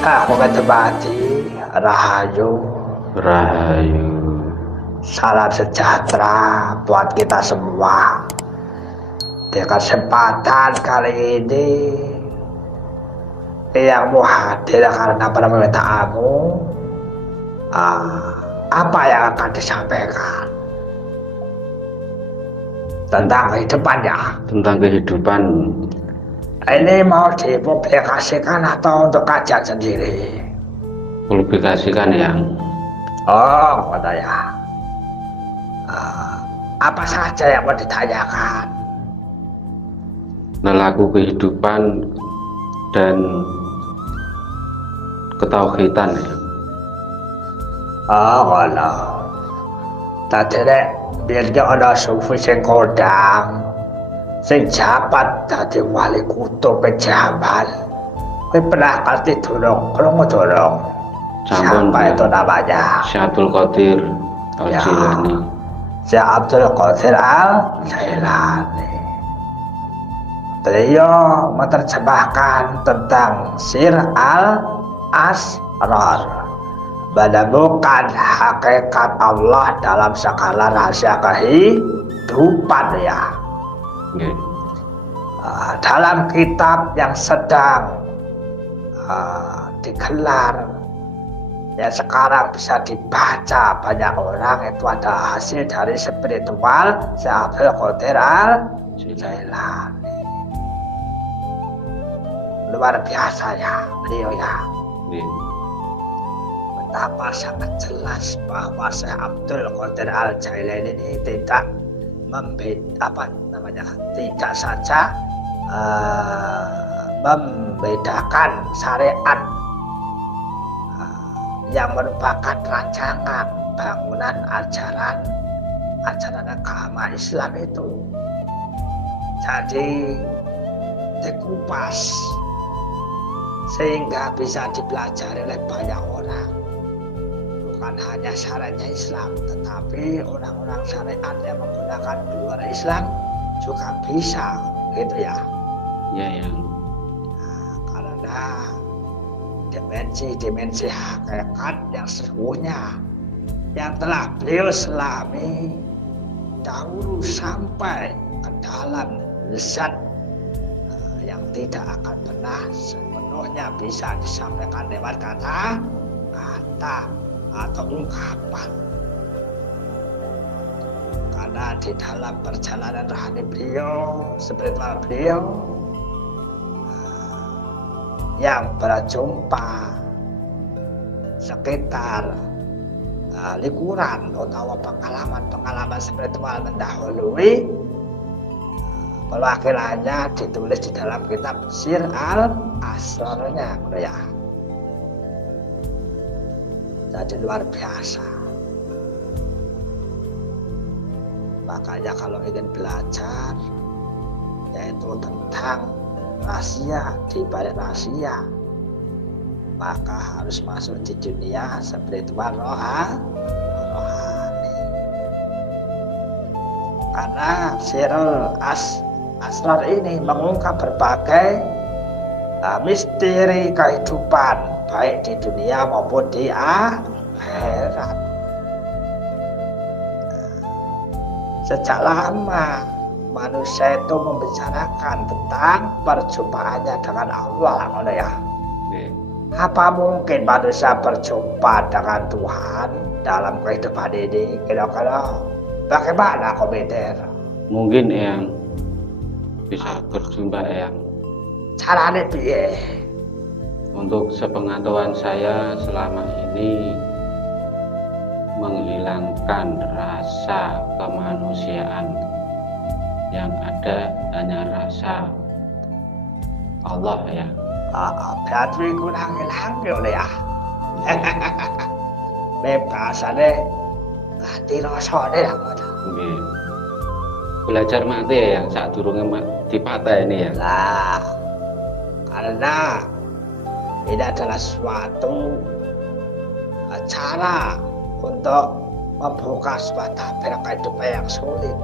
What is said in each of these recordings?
Aku ketepati Rahayu. Rahayu. Salam sejahtera buat kita semua. Di kesempatan kali ini yang mau hadir karena permintaanmu, apa yang akan disampaikan tentang kehidupan ya? Tentang kehidupan. Ini mau dipublikasikan atau untuk kajian sendiri? Publikasikan yang. Oh, kata ya. Apa saja yang mau ditanyakan? Nelaku kehidupan dan ketauhidan ya. Oh, kalau tadi nek biarnya ada sufi sing kodang sing jabat dadi wali kutub Jamal. Kowe pernah kali dorong, krungu dorong. Sampun, Siapa itu namanya? Syekh Abdul Qadir Ya. Al-Jilani. Syekh Abdul Qadir Al-Jilani. Beliau menerjemahkan tentang Sir Al-Asrar, menemukan hakikat Allah dalam segala rahasia kehidupan ya. Okay. Dalam kitab yang sedang digelar ya sekarang bisa dibaca banyak orang, itu ada hasil dari spiritual Syekh Abdul Qadir Al-Jilani. Luar biasa ya beliau ya. Okay. Betapa sangat jelas bahwa Syekh Abdul Qadir Al-Jilani ini tidak tidak saja membedakan syariat yang merupakan rancangan bangunan ajaran agama Islam itu. Jadi dikupas sehingga bisa dipelajari oleh banyak orang. Bukan hanya syariatnya Islam, tetapi orang-orang syariat yang menggunakan di luar Islam juga bisa, gitu ya. Ya, yang. Karena dimensi hakikat yang sesungguhnya yang telah beliau selami dahulu sampai ke dalam zat yang tidak akan pernah sepenuhnya bisa disampaikan lewat kata atau ungkapan. Karena di dalam perjalanan rohani beliau, spiritual beliau yang berjumpa sekitar likuran atau pengalaman spiritual mendahului, perwakilannya ditulis di dalam kitab Sir Al-Asrarnya ya. Jadi luar biasa. Makanya kalau ingin belajar yaitu tentang rahasia di balik rahasia, maka harus masuk di dunia spiritual rohani. Karena Sirul Asrar ini mengungkap berbagai misteri kehidupan baik di dunia maupun di akhirat. Sejak lama manusia itu membicarakan tentang perjumpaannya dengan Allah ya. Apa mungkin manusia berjumpa dengan Tuhan dalam kehidupan ini? Kira-kira bagaimana komentar? Mungkin yang bisa berjumpa yang. Caranya piye? Untuk sepengetahuan saya selama ini menghilangkan rasa kemanusiaan, yang ada hanya rasa Allah ya. Berarti kurang hilang ya. Bahasanya mati rasanya ya. Okay. Belajar mati ya yang saat durungnya dipatah ini ya. Nah, karena ini adalah suatu cara untuk membuka sebuah tabir kehidupan yang sulit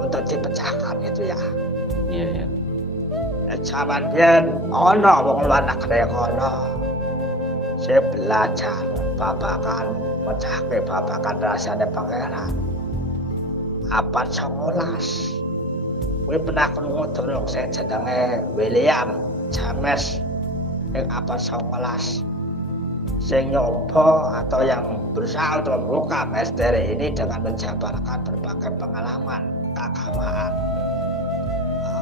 untuk dipecahkan itu ya. Iya ya. Zaman biyen ana wong luar negeri kono saya belajar babakan mecahke babakan rasane pangeran abad 19. Kowe pernah krungu durung sing jenenge William James ing abad 19 sing nyoba atau yang berusaha untuk membuka misteri ini dengan menjabarkan berbagai pengalaman keagamaan.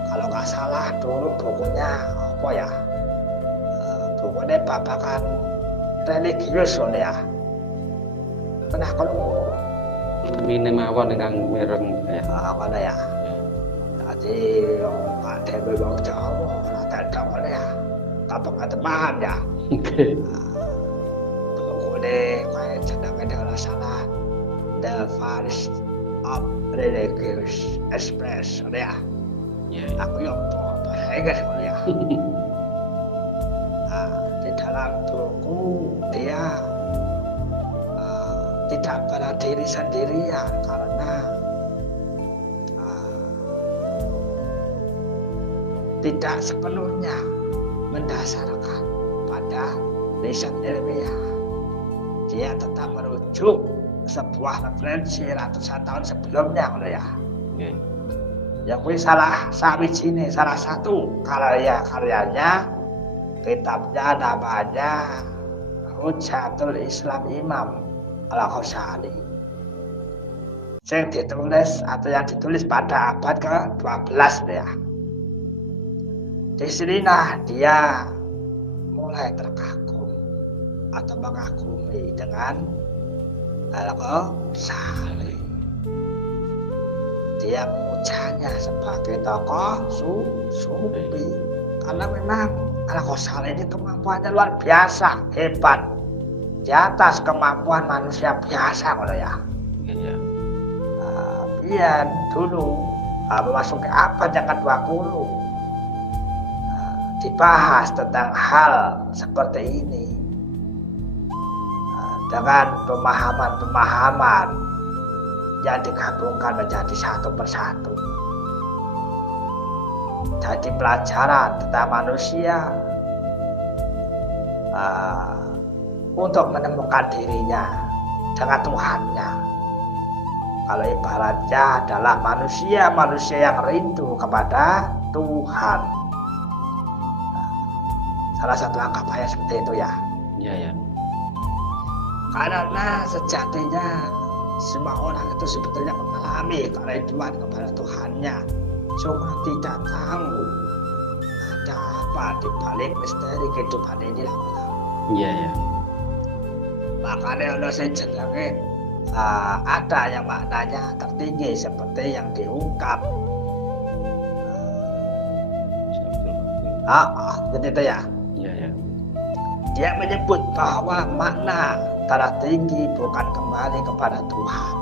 Kalau nggak salah dulu bukunya apa ya? Bukunya babakan religius ya. Pernah kalau mine mawon ingkang mireng ya. Mana ya? Tadi ada beberapa Jawa, ada Jawa ya. Kapok paham ya. Bukunya kayak jenenge dengan salah The Faris of Religious Express ya. Ya. Aku yang bahasa Inggris ya. Di dalam buku dia tidak pada diri sendirian karena tidak sepenuhnya mendasarkan pada riset ilmiah. Dia tetap merujuk sebuah referensi ratusan tahun sebelumnya ya. Okay. Yang kuwi salah satu karyanya kitabnya namanya Hujjatul Islam Imam Al-Ghazali. Yang ditulis atau yang ditulis pada abad ke-12 ya. Di sini dia mulai terkagum atau mengagumi dengan Al-Ghazali. Dia memujanya sebagai tokoh sufi karena memang Al-Ghazali ini kemampuannya luar biasa, hebat, di atas kemampuan manusia biasa kalau ya. Iya. Biar dulu memasuki abad yang ke-20 dibahas tentang hal seperti ini dengan pemahaman-pemahaman yang digabungkan menjadi satu persatu. Jadi pelajaran tentang manusia untuk menemukan dirinya dengan Tuhannya. Kalau ibaratnya adalah manusia yang rindu kepada Tuhan. Salah satu anggapannya seperti itu ya. Iya ya. Karena sejatinya semua orang itu sebetulnya mengalami kerinduan kepada Tuhannya, cuma tidak tahu ada apa di balik misteri kehidupan ini lah. Iya ya. Makanya Allah jenenge ada yang maknanya tertinggi seperti yang diungkap. Begitu ya. Iya ya. Dia menyebut bahwa makna tertinggi bukan kembali kepada Tuhan,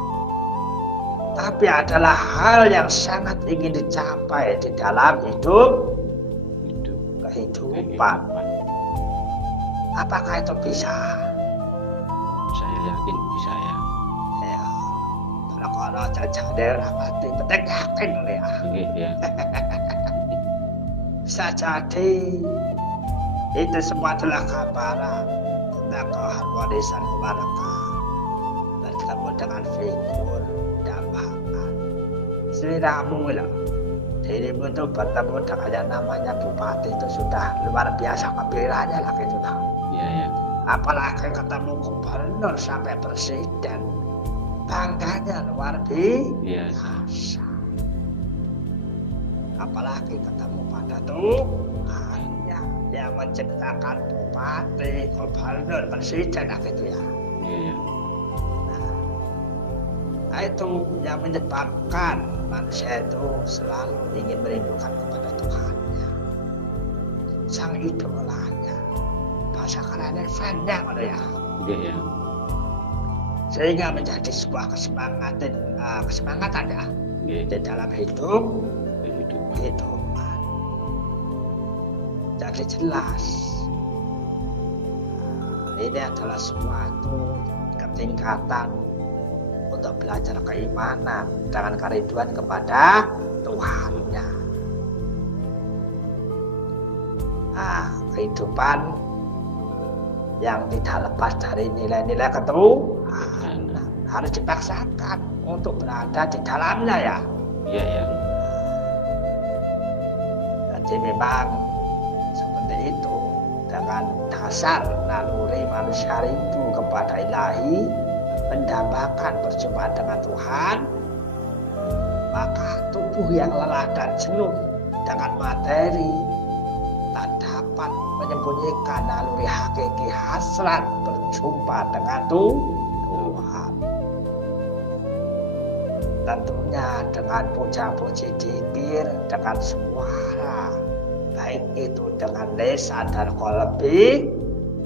tapi adalah hal yang sangat ingin dicapai di dalam kehidupan. Apakah itu bisa? Saya yakin bisa ya. Ya, kalau jajade rapati penting yakin ya. Iya. Bisa jadi itu semua adalah gambaran tentang keharmonisan keluarga dan kamu dengan figur dan bahkan seliramu lah. Dirimu itu bertemu dengan yang namanya bupati itu sudah luar biasa kebiranya lah gitu tau. Iya ya. Apalagi ketemu gubernur sampai presiden, bangganya luar biasa. Apalagi ketemu pada Tuhannya yang menciptakan bupati, gubernur, presiden gitu ya. Iya. Nah, itu yang menyebabkan manusia itu selalu ingin merindukan kepada Tuhannya, sang idolanya, bahasa kerennya fannya gitu ya. Iya. Sehingga menjadi sebuah kesemangatan ya di dalam hidupan. Jadi jelas ini adalah suatu ketingkatan untuk belajar keimanan dengan kerinduan kepada Tuhannya. Kehidupan yang tidak lepas dari nilai-nilai ketuhanan. Harus dipaksakan untuk berada di dalamnya ya. Iya ya. Jadi memang seperti itu, dengan dasar naluri manusia itu kepada ilahi, mendambakan perjumpaan dengan Tuhan, maka tubuh yang lelah dan jenuh dengan materi tak dapat menyembunyikan naluri hakiki hasrat berjumpa dengan Tuhan. Tentunya dengan puja-puji dzikir, dengan suara, baik itu dengan lisan dan qalbi,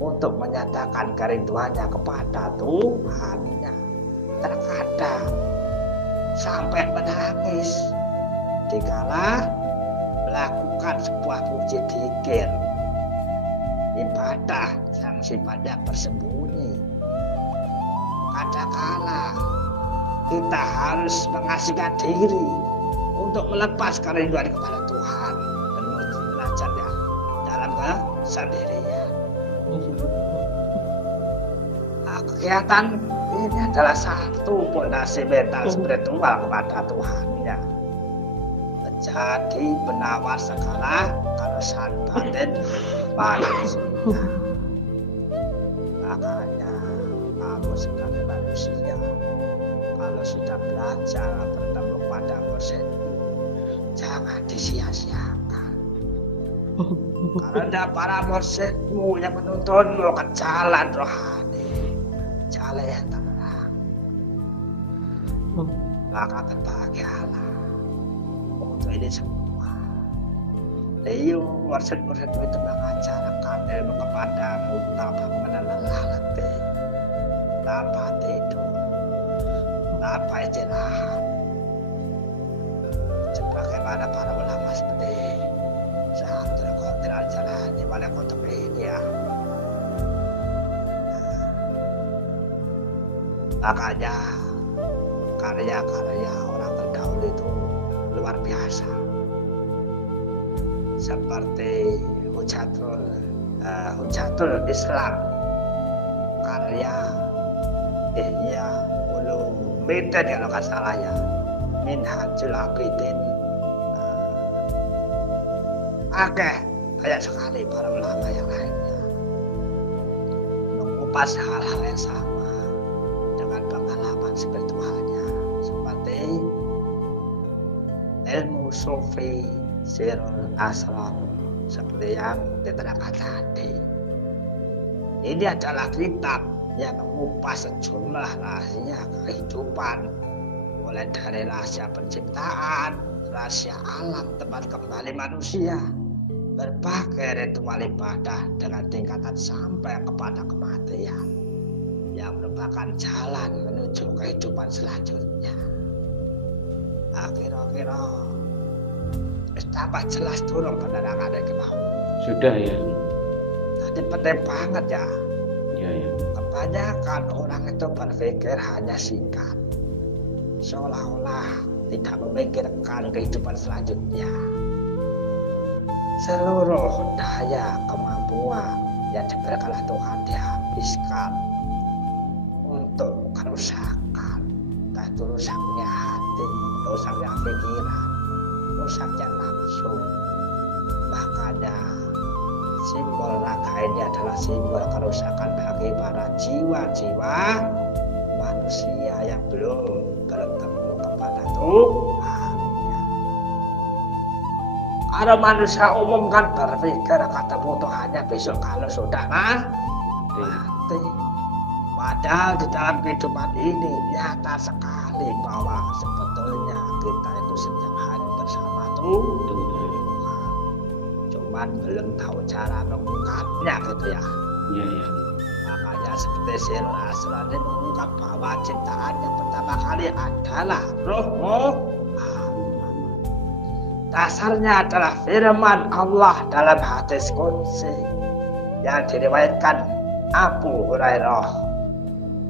untuk menyatakan kerinduannya kepada Tuhannya. Terkadang sampai menangis dikala melakukan sebuah puji dzikir, ibadah yang sifatnya bersembunyi. Kadangkala kita harus mengasihkan diri untuk melepas kerinduan kepada Tuhan menuju munajat ya, dalam kesendirian. Nah, kegiatan ini adalah satu fondasi mental spiritual kepada Tuhannya, menjadi penawar segala keresahan batin manusia. Makanya kamu sebagai manusia, kalau sudah belajar bertemu pada mursyidmu, jangan disia-siakan. Karena para mursyidmu yang menuntunmu ke jalan rohani, jalan yang terang, maka berbahagialah untuk ini semua. Mursyid-mursyidmu itu mengajarkan ilmu kepadamu tanpa mengenal lelah letih, tanpa tidur, tanpa istirahat. Sebagaimana para ulama seperti Syaikhul Qadir Al-Jalani wal Qutb ini ya. Makanya karya-karya orang terdahulu itu luar biasa. Seperti Hujatul Islam, karya Ihya Ulumuddin kalau nggak salah ya, Minhajul Abidin. Banyak sekali para ulama yang lainnya mengupas hal-hal yang sama dengan pengalaman spiritualnya, seperti ilmu sufi Sirul Asrar seperti yang diterangkan tadi. Ini adalah kitab yang mengupas sejumlah rahasia kehidupan, mulai dari rahasia penciptaan, rahasia alam tempat kembali manusia, berbagai ritual ibadah dengan tingkatan sampai kepada kematian yang merupakan jalan menuju kehidupan selanjutnya. Kira-kira tambah jelas turun penerangan yang mau. Sudah ya. Jadi penting banget ya. Iya ya. Kebanyakan orang itu berpikir hanya singkat, seolah-olah tidak memikirkan kehidupan selanjutnya. Seluruh daya kemampuan yang diberikan oleh Tuhan dihabiskan untuk kerusakan, entah itu rusaknya hati, rusaknya pikiran, rusaknya nafsu. Makanya simbol naga ini adalah simbol kerusakan bagi para jiwa-jiwa manusia yang belum bertemu kepada Tuhan. Kalau manusia umum kan berpikir ketemu Tuhannya besok kalau sudah mati. Padahal di dalam kehidupan ini nyata sekali bahwa sebetulnya kita itu setiap hari bersama Tuhan. Cuman belum tahu cara mengungkapnya gitu ya. Iya ya. Makanya seperti Sirul Asrar ini mengungkap bahwa ciptaan yang pertama kali adalah roh. Dasarnya adalah firman Allah dalam hadis qudsi yang diriwayatkan Abu Hurairah.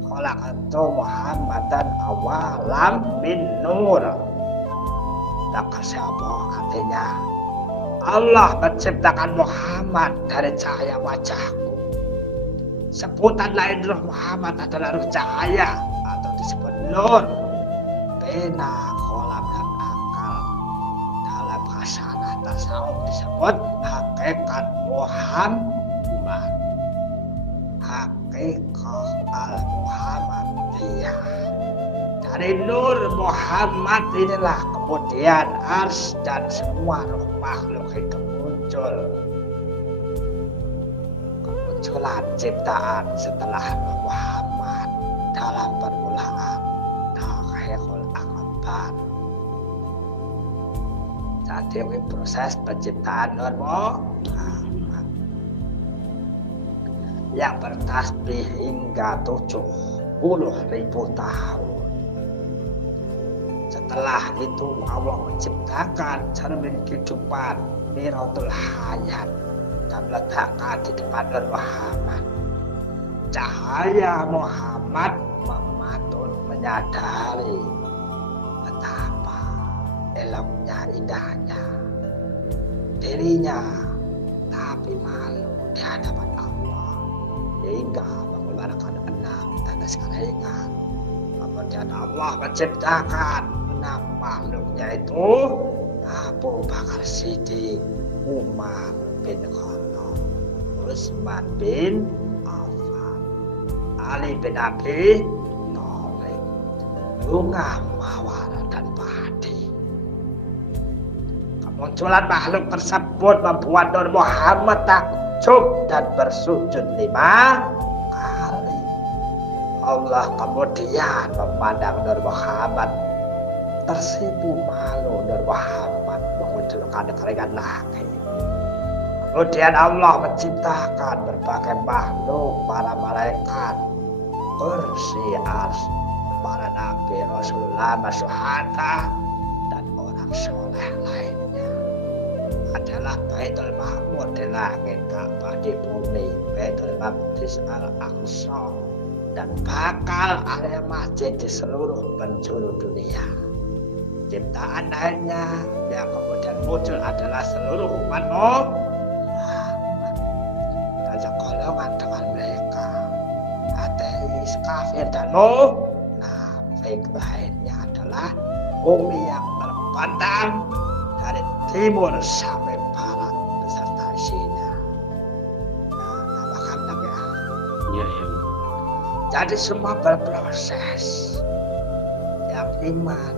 Khalaqtu Muhammadan awalam min nur. Maka siapa artinya Allah menciptakan Muhammad dari cahaya wajahku. Sebutan lain Roh Muhammad adalah roh cahaya atau disebut nur, pena, kolam, dan akal. Dalam khasanah tasawuf disebut hakikat Muhammad, hakikat al-Muhammadiyah. Dari nur Muhammad inilah kemudian ars dan semua roh makhluk itu muncul. Kemunculan ciptaan setelah Roh Muhammad dalam permulaan Takhirul Akbar. Saat ini proses penciptaan Nur Muhammad yang bertasbih hingga 70.000 tahun. Setelah itu Allah menciptakan cermin kehidupan Miratul Hayat dan letakkan di depan Nur Muhammad. Cahaya Muhammad mematut menyadari betapa eloknya indahnya dirinya, tapi malu di hadapan Allah hingga mengeluarkan 6 tanda keringat. Kemudian Allah menciptakan 6 makhluknya itu Abu Bakar Siddiq, Umar bin Khattab, Utsman bin Affan, Ali bin Abi Thalib, Bunga Mawar dan Padi. Kemunculan makhluk tersebut membuat Nur Muhammad takjub dan bersujud 5 kali. Allah kemudian memandang Nur Muhammad, tersipu malu Nur Muhammad memunculkan keringat lagi. Kemudian Allah menciptakan berbagai makhluk, para malaikat, kursi, ars, para nabi, rasulullah, masyuhada, dan orang soleh lainnya. Adalah Baitul Ma'mur di langit, Ka'bah di bumi, Baitul Maqdis al-Aqsa, dan bakal area masjid di seluruh penjuru dunia. Ciptaan lainnya yang kemudian muncul adalah seluruh umat Muhammad dan segolongan dengan mereka, ateis, kafir, dan munafik lainnya adalah bumi yang terbentang dari timur sampai barat beserta isinya. Nah, paham tak ya? Ya, ya. Jadi semua berproses. Yang iman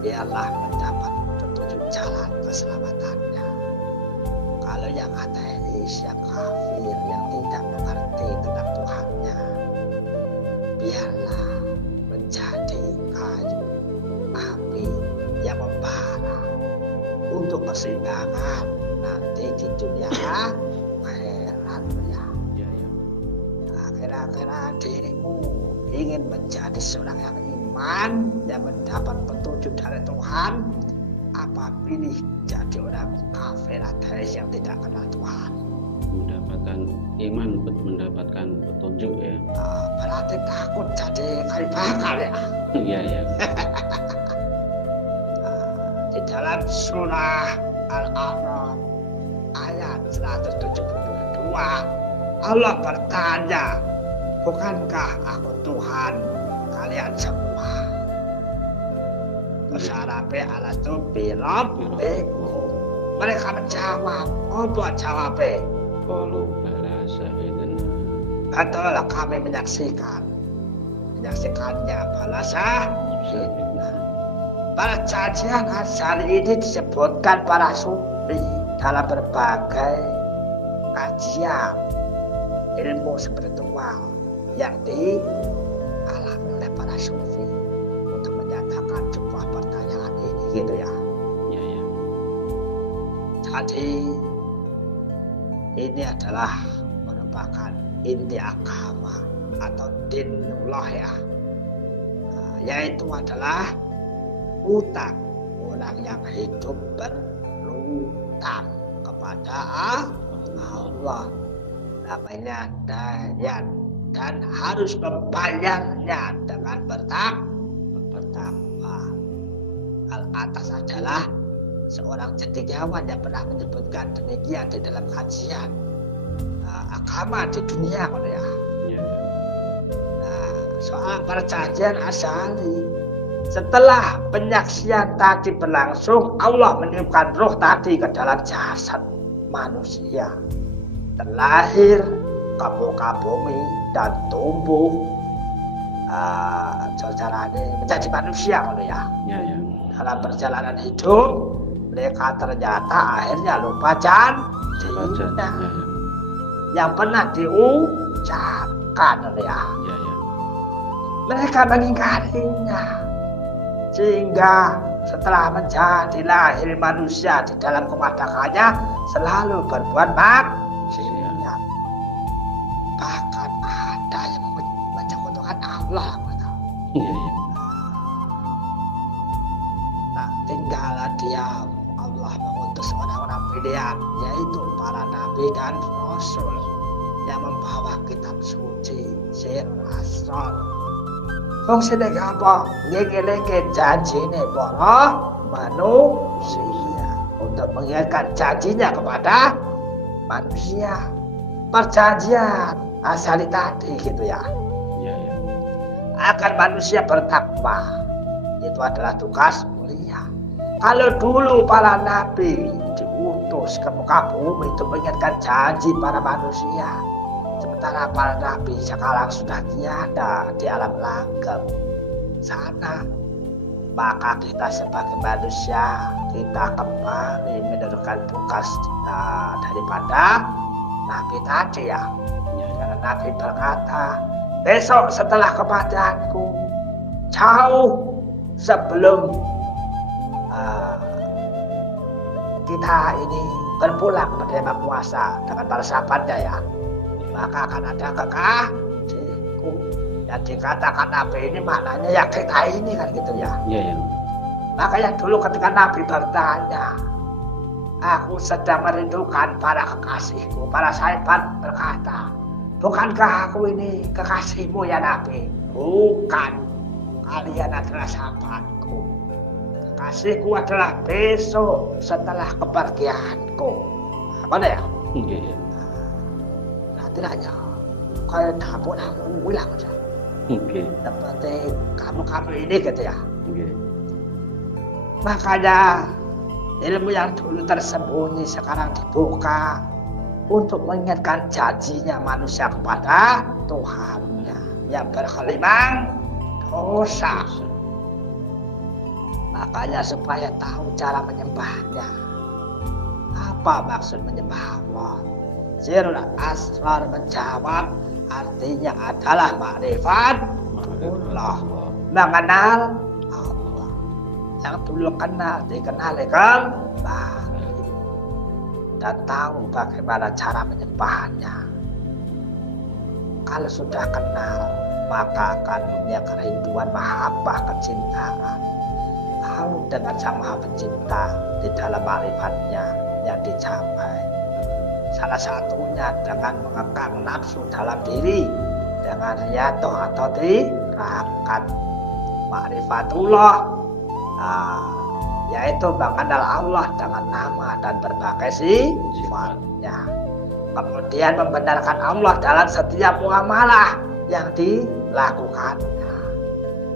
biarlah mendapat petunjuk jalan keselamatannya. Kalau yang ateis, yang kafir, yang tidak mengerti tentang Tuhannya, biarlah menjadi kayu api yang membara untuk keseimbangan nanti di dunia akhirat ya. Ya, ya. Kira-kira dirimu ingin menjadi seorang yang iman yang mendapat petunjuk dari Tuhan, apa pilih jadi orang kafir ateis yang tidak kenal Tuhan? Mendapatkan iman, mendapatkan petunjuk ya. Berarti takut jadi kayu bakar ya. Iya, ya. Di dalam surah Al-A'raf ayat 172 Allah bertanya, bukankah aku Tuhan kalian semua? Bersarape alastu birabbikum. Mereka menjawab, apa jawabnya? Qalu bala syahidna. Betul, kami menyaksikannya bala syahidna. Perjanjian asal ini disebutkan para sufi dalam berbagai kajian ilmu spiritual yang dialami oleh para sufi untuk menyatakan sebuah pertanyaan ini gitu ya. Ya, ya. Jadi ini adalah merupakan inti agama atau dinullah ya, yaitu adalah utang. Orang yang hidup berutang kepada Allah, namanya dayan, dan harus membayarnya dengan bertakwa. Al-Atas adalah seorang cendekiawan yang pernah menyebutkan demikian di dalam kajian agama di dunia ya. soal perjanjian asali. Setelah penyaksian tadi berlangsung, Allah meniupkan roh tadi ke dalam jasad manusia. Terlahir ke muka bumi dan tumbuh menjadi manusia ya. Ya. Dalam perjalanan hidup mereka ternyata akhirnya lupa janjinya yang pernah diucapkan ya. Mereka mengingkarinya sehingga setelah menjadi lahir manusia di dalam kemadakannya selalu berbuat maksiat. Bahkan ada yang menyekutukan Allah. Tak tinggal diam, Allah mengutus orang-orang pilihan, yaitu para nabi dan rasul yang membawa kitab suci, Sirul Asrar. Fungsinya apa? Ngeling-ngeling janji ini para manusia untuk mengingatkan janjinya kepada manusia. Perjanjian asali tadi gitu ya. Agar manusia bertakwa, itu adalah tugas mulia. Kalau dulu para nabi diutus ke muka bumi untuk mengingatkan janji para manusia, sementara para nabi sekarang sudah tiada di alam langgeng sana, maka kita sebagai manusia kita kembali meneruskan tugas daripada nabi tadi ya. Karena nabi berkata, besok setelah kematianku, jauh sebelum kita ini berpulang kepada Yang Maha Kuasa dengan para sahabatnya ya, maka akan ada kekasihku. Yang dikatakan Nabi ini maknanya ya kita ini kan gitu ya. Makanya dulu ketika Nabi bertanya, aku sedang merindukan para kekasihku, para sahabat berkata, bukankah aku ini kekasihmu ya Nabi? Bukan, kalian adalah sahabatku. Kekasihku adalah besok setelah kepergianku. Apa ya? Nanti nanya, kayak dapur aku bilang aja. Seperti kamu ini gitu ya. Makanya ilmu yang dulu tersembunyi sekarang dibuka untuk mengingatkan janjinya manusia kepada Tuhannya yang berkelimang dosa. Makanya supaya tahu cara menyembahnya. Apa maksud menyembah Allah? Sirul Asrar menjawab, artinya adalah makrifat Allah, mengenal Allah. Yang dulu kenal dikenali kembali dan tahu bagaimana cara menyembahnya. Kalau sudah kenal, maka akan punya kerinduan, mahabbah, kecintaan. Tahu dengan Sang Maha Pencipta di dalam makrifatnya yang dicapai. Salah satunya dengan mengekang nafsu dalam diri dengan riyadhah atau tirakat. Makrifatullah yaitu mengenal Allah dengan nama dan berbagai sifatnya. Kemudian membenarkan Allah dalam setiap muamalah yang dilakukannya.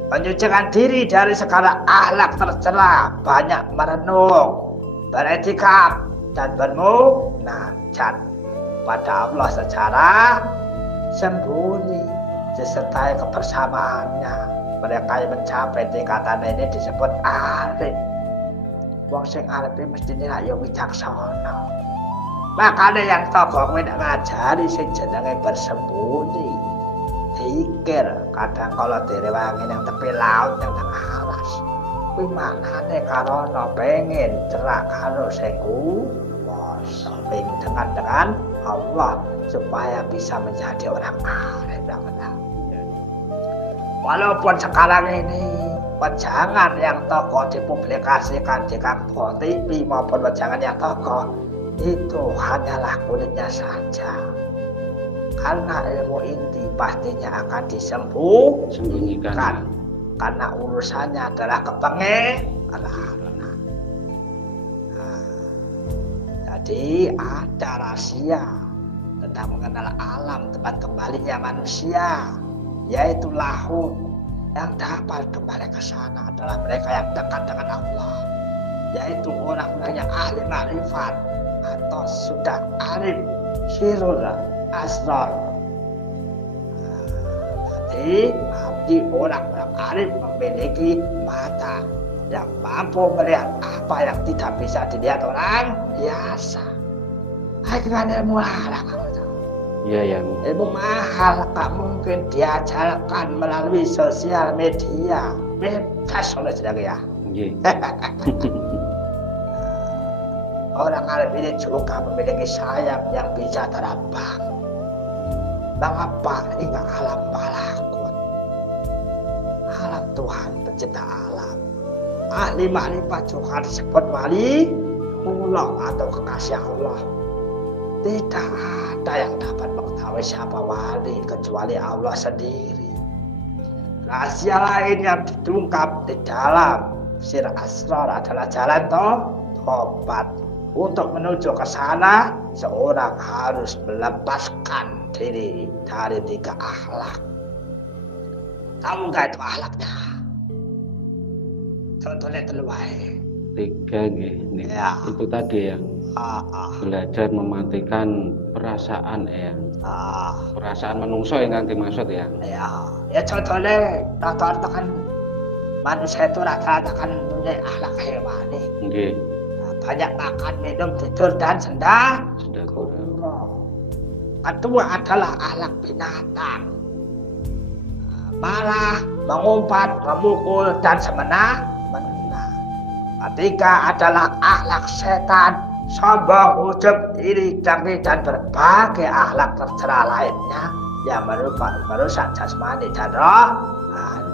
Menyucikan diri dari segala akhlak tercela, banyak merenung, beretikaf dan bermunajat pada Allah secara sembunyi disertai kebersamaannya. Mereka yang mencapai tingkatan ini disebut arif. Wong sing arif mesti nilai yang wicaksana. Makanya yang tokoh ngajari sing jenenge bersembunyi. Zikir kadang kalau direwangi yang tepi laut yang tengah alas. Kuwi maknane karena pengen cerak karo sing kuwasa, pengen dengan Allah supaya bisa menjadi orang arif benar. Walaupun sekarang ini wejangan yang tokoh dipublikasikan di Kampung TV maupun wejangan yang tokoh itu hanyalah kulitnya saja. Karena ilmu inti pastinya akan disembunyikan. Karena urusannya adalah kepengenalan. Jadi ada rahasia tentang mengenal alam tempat kembalinya manusia. yaitu lahud. Yang dapat kembali ke sana adalah mereka yang dekat dengan Allah, yaitu orang-orang yang ahli makrifat atau sudah arif sirul asrar. Jadi bagi orang-orang arif memiliki mata yang mampu melihat apa yang tidak bisa dilihat orang biasa. Dengan ilmu halal, Iya yang ilmu mahal tak mungkin diajarkan melalui sosial media. Bebas oleh saudara ya. nggih. Orang arif ini juga memiliki sayap yang bisa terbang. Mengapa hingga alam malakut, alam Tuhan pencipta alam. Ahli makrifat juga disebut wali Allah atau kekasih Allah. Tidak ada yang dapat mengetahui siapa wali kecuali Allah sendiri. Rahasia lain yang ditungkap di dalam sir asrar adalah jalan tobat. Untuk menuju ke sana, seorang harus melepaskan diri dari 3 akhlak. Tahu nggak itu akhlaknya? Contohnya terluai. 3 nggih. Nih, Ya. itu tadi yang belajar mematikan perasaan ya. Perasaan menungso yang kan dimaksud ya. Ya contohnya rata-rata kan manusia itu rata-rata kan punya akhlak hewani. Nggih. Banyak makan, minum, tidur dan senda Sudah kurang. Kedua adalah akhlak binatang. Marah, mengumpat, memukul dan semena-mena. Ketiga adalah akhlak setan, sombong, ujub, iri, dengki dan berbagai akhlak tercela lainnya yang merusak jasmani dan rohani.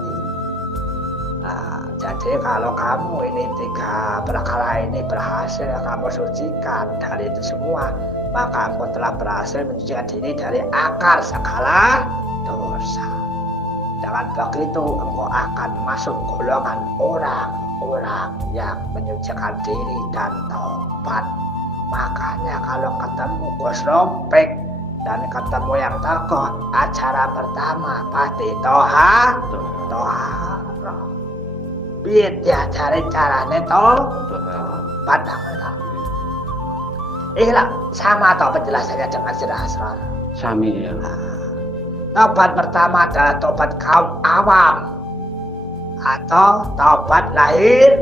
Jadi kalau kamu ini 3 perkara ini berhasil kamu sucikan dari itu semua, maka engkau telah berhasil mensucikan diri dari akar segala dosa. Dengan begitu engkau akan masuk golongan orang-orang yang menyucikan diri dan tobat. Makanya kalau ketemu Gus Ropek dan ketemu yang tokoh, acara pertama pasti tohara. Biar diajarin caranya tobat. Sama atau penjelasannya dengan sir asrar? Sami ya. Tobat pertama adalah tobat kaum awam atau tobat lahir.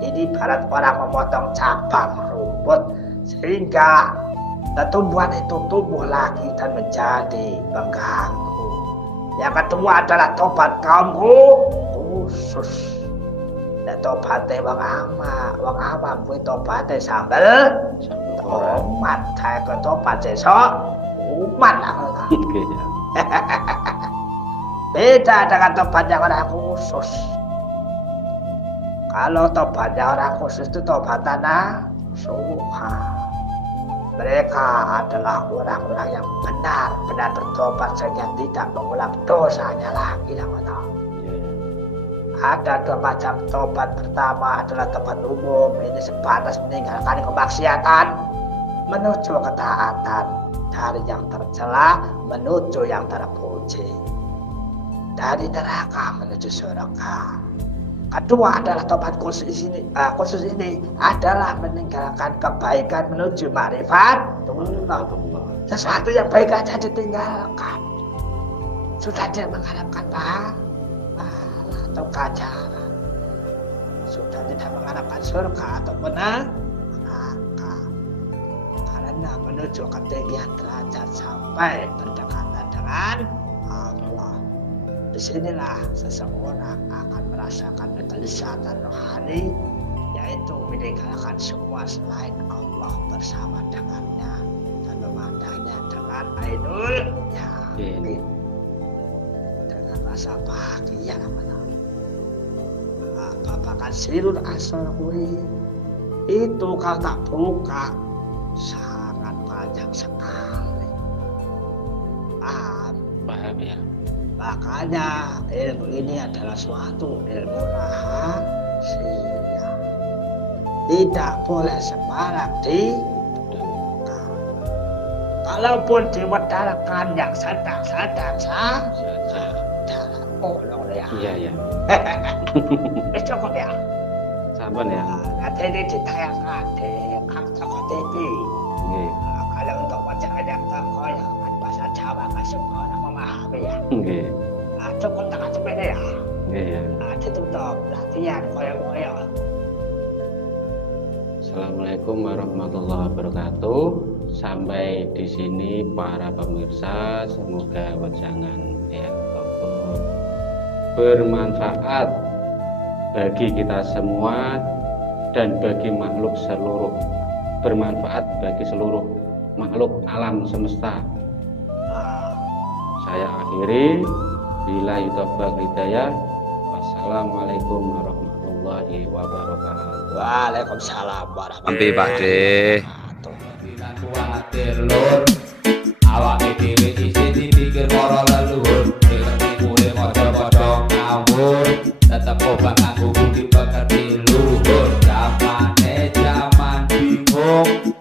Ini ibarat orang memotong cabang rumput sehingga tumbuhan itu tumbuh lagi dan menjadi pengganggu. Yang kedua adalah tobat kaum khusus. Dan tobatnya wong awam kuwi tobatnya sambel tomat. Saya ke tobat sesok umat lah. Oke ya. Beda dengan tobat yang orang khusus. Kalau tobatnya orang khusus itu tobatan nasuha. Mereka adalah orang-orang yang benar-benar bertobat sehingga tidak mengulang dosanya lagi. Ada 2 macam tobat. Pertama adalah tobat umum. Ini sebatas meninggalkan kemaksiatan menuju ketaatan, dari yang tercela menuju yang terpuji, dari neraka menuju surga. Kedua adalah tobat khusus ini adalah meninggalkan kebaikan menuju makrifat. Sesuatu yang baik aja ditinggalkan, sudah dia mengharapkan pahala atau ganjaran, sudah tidak mengharapkan surga ataupun neraka, karena menuju ketinggian derajat sampai berdekatan dengan Allah. Disinilah seseorang akan merasakan kelezatan rohani, yaitu meninggalkan semua selain Allah bersama dengannya dan memandangnya dengan ainul yakin, dengan rasa bahagia. Babakan sirul asrar itu kalau tak buka sangat panjang sekali. Paham ya. Makanya ilmu ini adalah suatu ilmu rahasia. Tidak boleh sembarang dibuka. walaupun diwedalakan yang sedang-sedang saja. Tolong ya. Iya. Cukup ya. Sampun ya. Nanti ini ditayangkan di Kang Toko TV. Nggih. Kalau untuk wajah yang toko ya kan bahasa Jawa nggak semua orang memahami ya. Nggih. Cukup tengah cepet ya. Nggih ya. Ditutup latihan koyo-koyo. Assalamualaikum warahmatullahi wabarakatuh. Sampai di sini para pemirsa, semoga wejangan yang bermanfaat bagi kita semua dan bagi makhluk seluruh, bermanfaat bagi seluruh makhluk alam semesta. Saya akhiri, billahi taufiq hidayah. Wassalamualaikum warahmatullahi wabarakatuh. Waalaikumsalam warahmatullahi Ambil Pak De. Kuatir lur, awake dhewe isih dipikir para leluhur. Ngerti kuwe padha-padha ngawur, tetep obah nganggo budi pekerti luhur. Zamane zaman bingung.